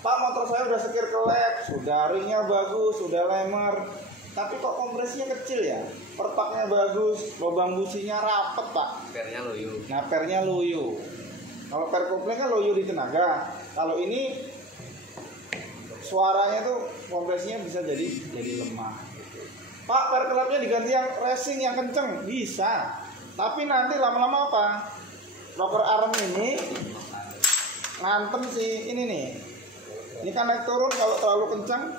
Pak, motor saya udah setir kelek, sudah ringnya bagus, sudah lemer, tapi kok kompresinya kecil ya, perpaknya bagus, lubang businya rapet Pak. Pernya loyo. Nah, pernya loyo. Kalau per kopling kan loyo di tenaga. Kalau ini suaranya tuh kompresinya bisa jadi lemah. Pak, per kelapnya diganti yang racing yang kenceng, bisa. Tapi nanti lama-lama apa? Rocker arm ini ngantem sih ini nih. Ini kan naik turun, kalau terlalu kencang,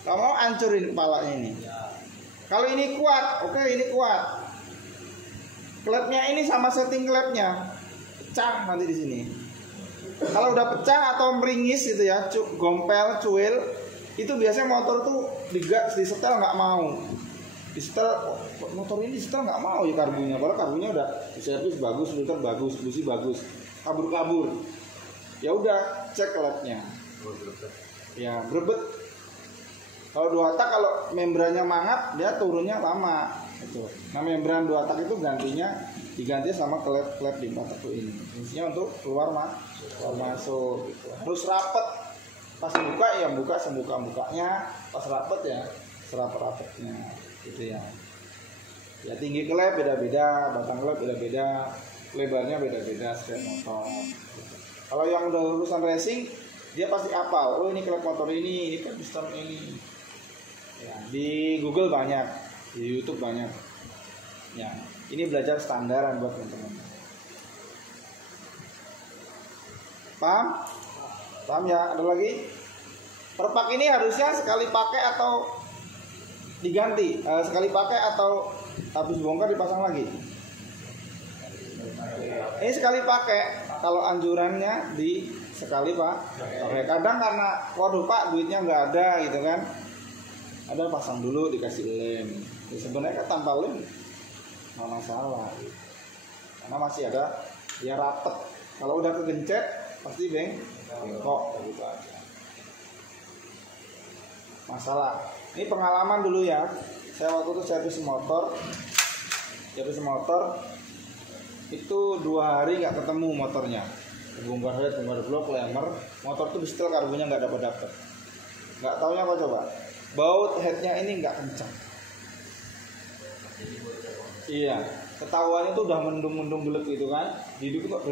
kamu mau hancurin kepalanya ini. Kalau ini kuat, oke ini kuat. Klepnya ini sama setting klepnya, pecah nanti di sini. Kalau udah pecah atau meringis gitu ya, gompel, cuil, itu biasanya motor tuh disetel nggak mau. Disetel, motor ini disetel nggak mau ya karbunya. Padahal karbunya udah diservis bagus, filter bagus, busi bagus, kabur. Ya udah cek klepnya. Ya berebet. Kalau 2 tak, kalau membrannya mangap, dia turunnya lama. Itu. Nah membran 2 tak itu diganti sama klep di 4 tak ini. Fungsinya untuk keluar masuk. Gitu. Harus rapet. Pas buka ya buka sebuka-bukanya, pas rapet ya serapet-rapetnya. Gitu ya. Ya tinggi klep beda-beda, batang klep beda-beda, lebarnya beda-beda setiap motor. Gitu. Kalau yang udah urusan racing, dia pasti apal. Oh ini klep motor ini klep piston ini. Ya, di Google banyak, di YouTube banyak. Ya, ini belajar standaran buat teman-teman. Paham? Paham ya? Ada lagi? Perpak ini harusnya sekali pakai atau diganti? Sekali pakai atau habis bongkar dipasang lagi? Ini sekali pakai. Kalau anjurannya di sekali Pak. Oke, kadang karena waduh Pak duitnya nggak ada gitu kan. Ada pasang dulu dikasih lem. Ya, sebenarnya kan tanpa lem nggak masalah. Karena masih ada dia rapet. Kalau udah kegencet pasti bengkok gitu aja. Masalah. Ini pengalaman dulu ya. Saya waktu itu servis motor itu 2 hari nggak ketemu motornya. Bongkar head, bongkar blok, lemer. Motor tuh disetel karbunya nggak dapat. Nggak taunya apa coba? Baut headnya ini nggak kencang. Iya, ketahuannya tuh udah mendung gelap gitu kan. Dihidup kok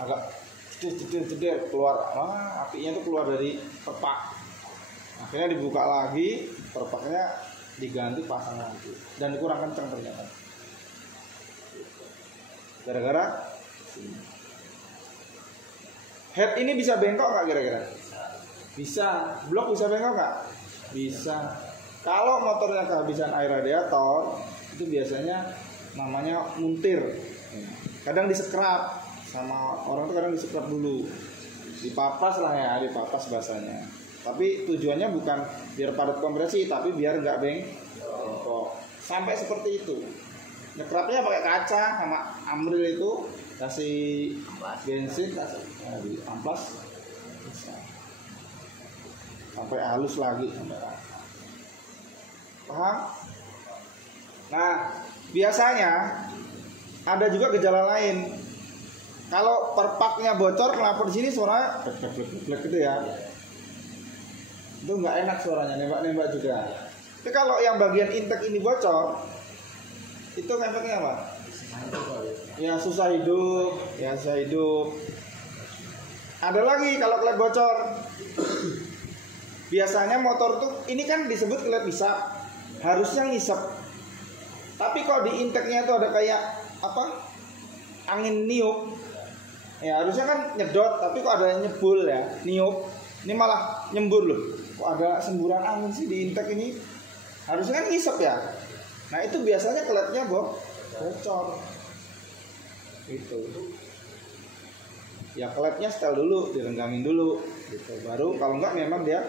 agak ceder keluar. Apinya tuh keluar dari perpak. Akhirnya dibuka lagi, perpaknya diganti pasang lagi dan kurang kencang ternyata. Gara-gara head ini bisa bengkok nggak kira-kira? Bisa. Blok bisa bengkok nggak? Bisa. Kalau motornya kehabisan air radiator, itu biasanya namanya muntir. Kadang disekrap sama orang tuh, kadang disekrap dulu, dipapas lah ya, dipapas bahasanya. Tapi tujuannya bukan biar padat kompresi, tapi biar nggak bengkok. Sampai seperti itu. Nyekrapnya pakai kaca sama amril itu, kasih bensin, kasih amplas, sampai halus lagi sampai rata. Paham? Nah, biasanya ada juga gejala lain. Kalau perpaknya bocor, kelapor di sini suara blek gitu ya. Itu nggak enak suaranya, nembak-nembak juga. Tapi kalau yang bagian intake ini bocor, itu efeknya apa? Ya susah hidup. Ada lagi kalau klep bocor. Biasanya motor tuh ini kan disebut klep hisap, harusnya ngisep. Tapi kalau di intake-nya tuh ada kayak apa? Angin niup. Ya harusnya kan nyedot, tapi kok ada nyebul ya, niup. Ini malah nyembur loh. Kok ada semburan angin sih di intake ini? Harusnya kan ngisep ya. Nah itu biasanya klepnya bocor. Itu. Ya klepnya setel dulu, direnggamin dulu gitu. Baru kalau enggak memang dia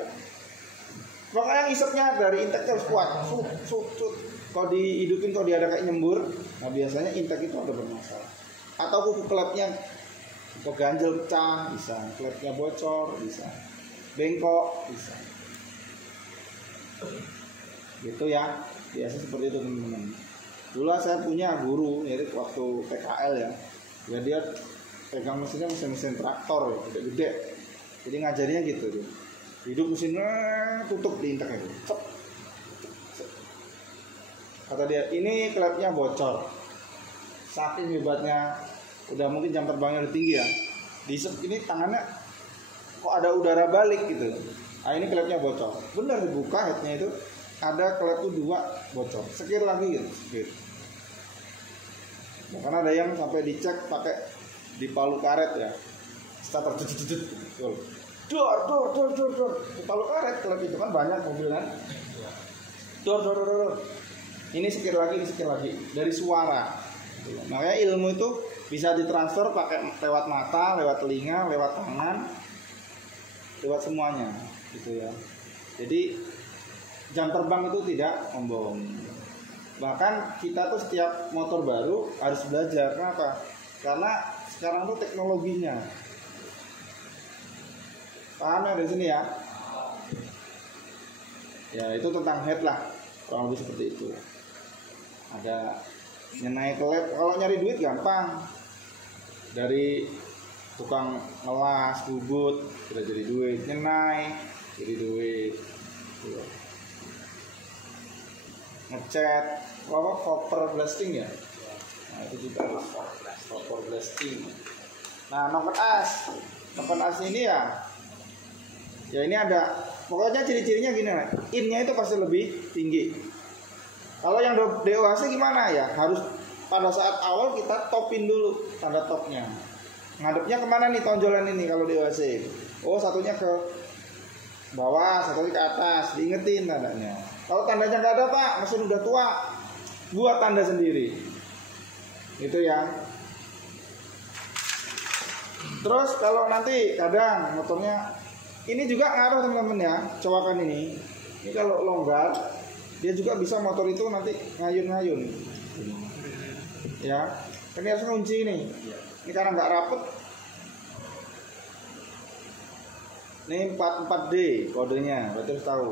pokoknya ngisepnya dari intake harus kuat. Sut. Kalau dihidupin, kalau dia ada kayak nyembur, nah biasanya intake itu ada bermasalah. Atau kuku klepnya keganjel pecah, bisa. Klepnya bocor, bisa. Bengkok, bisa. Gitu ya. Biasa seperti itu teman-teman. Dulu saya punya guru, jadi waktu PKL ya. Ya dia pegang mesinnya mesin traktor ya, gede-gede. Jadi ngajarinya gitu tuh. Hidup mesinnya tutup di intek itu. Kata dia, ini klepnya bocor. Saking hebatnya, udah mungkin jam terbangnya udah tinggi ya. Ini tangannya kok ada udara balik gitu. Nah ini klepnya bocor. Benar dibuka headnya itu ada klep itu 2 bocor. Sekir lagi gitu, sekir. Nah, karena ada yang sampai dicek pakai di palu karet ya. Starter jejejej. Dor. Di palu karet klep itu kan banyak mobil kan. Dor. Ini sekir lagi dari suara. Makanya ilmu itu bisa ditransfer pakai lewat mata, lewat telinga, lewat tangan, lewat semuanya, gitu ya. Jadi jam terbang itu tidak membohongi. Bahkan kita tuh setiap motor baru harus belajar. Kenapa? Karena sekarang tuh teknologinya. Paham ya dari sini ya? Ya itu tentang head lah, kurang lebih seperti itu. Ada nyenai klep, kalau nyari duit gampang. Dari tukang ngelas, bubut, sudah jadi duit. Nyenai, jadi duit. Ngecat, copper blasting ya. Nah itu juga copper blasting. Nah noken as ini ya ini ada. Pokoknya ciri-cirinya gini, innya itu pasti lebih tinggi. Kalau yang DOHC gimana ya? Harus pada saat awal kita topin dulu tanda topnya. Ngadepnya kemana nih tonjolan ini kalau DOHC? Oh satunya ke bawah, satunya ke atas. Diingetin tandanya. Kalau tandanya nggak ada pak, mesin udah tua, buat tanda sendiri. Itu ya. Terus kalau nanti kadang motornya ini juga ngaruh teman-teman ya, cowakan ini. Ini kalau longgar dia juga bisa motor itu nanti ngayun-ngayun ya, kan dia harus ngunci ini karena nggak rapet. Ini 44D kodenya, berarti harus tahu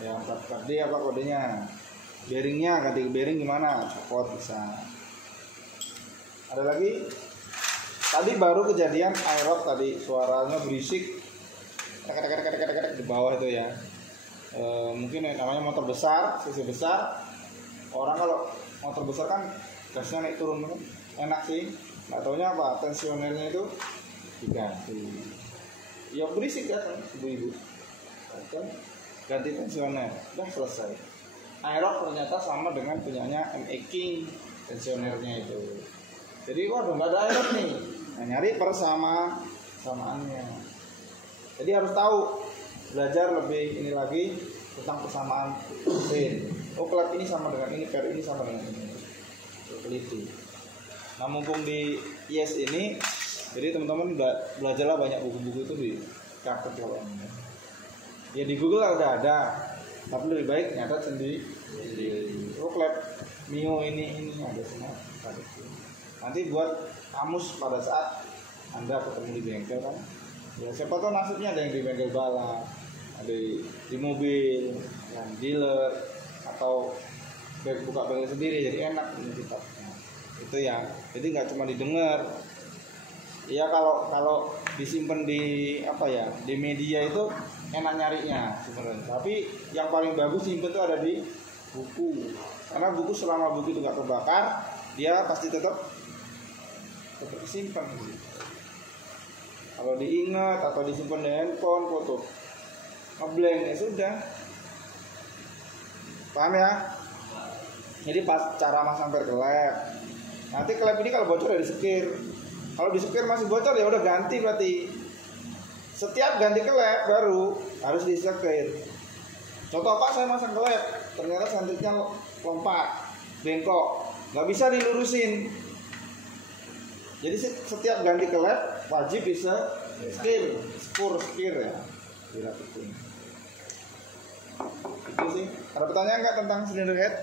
ya. 44D apa kodenya. Bearingnya ganti bearing gimana, copot bisa. Ada lagi tadi baru kejadian aerok tadi, suaranya berisik di bawah itu ya. Mungkin namanya motor besar, cc besar. Orang kalau motor besar kan gasnya naik turun kan enak sih. Nggak taunya apa, tensionernya itu diganti. Ya berisik ya kan ibu-ibu. Ganti tensioner, udah selesai. Aerok ternyata sama dengan punyanya ME King tensionernya itu. Jadi waduh nggak ada aerok nih. Nah, nyari persamaannya. Jadi harus tahu, belajar lebih ini lagi tentang persamaan mesin. Oh klep ini sama dengan ini, per ini sama dengan ini. Teliti. Nah mumpung di IS ini, jadi teman-teman belajarlah banyak buku-buku itu di karpet kalau ini. Ya di Google udah ada, tapi lebih baik nyata sendiri. Oh klep Mio ini ada semua. Nanti buat kamus pada saat Anda ketemu di bengkel kan. Ya siapa tahu nasibnya ada yang di bengkel balap, ada di mobil, yang dealer, atau buka bengkel sendiri, jadi enak ini kita. Itu ya, jadi nggak cuma didengar. Ya kalau disimpan di apa ya, di media itu enak nyarinya sebenarnya. Tapi yang paling bagus simpen itu ada di buku, karena buku selama buku itu nggak kebakar, dia pasti tetap disimpan. Kalau diingat atau disimpan di handphone, foto ngeblank ya sudah. Paham ya? Jadi pas cara masang per klep. Nanti klep ini kalau bocor ya disekir. Kalau disekir masih bocor ya udah ganti berarti. Setiap ganti klep baru harus disekir. Contoh Pak, saya masang klep, ternyata santriknya lompat, bengkok, nggak bisa dilurusin. Jadi setiap ganti klep wajib bisa skir ya. Dirapitin. Itu sih. Ada pertanyaan nggak tentang silinder head?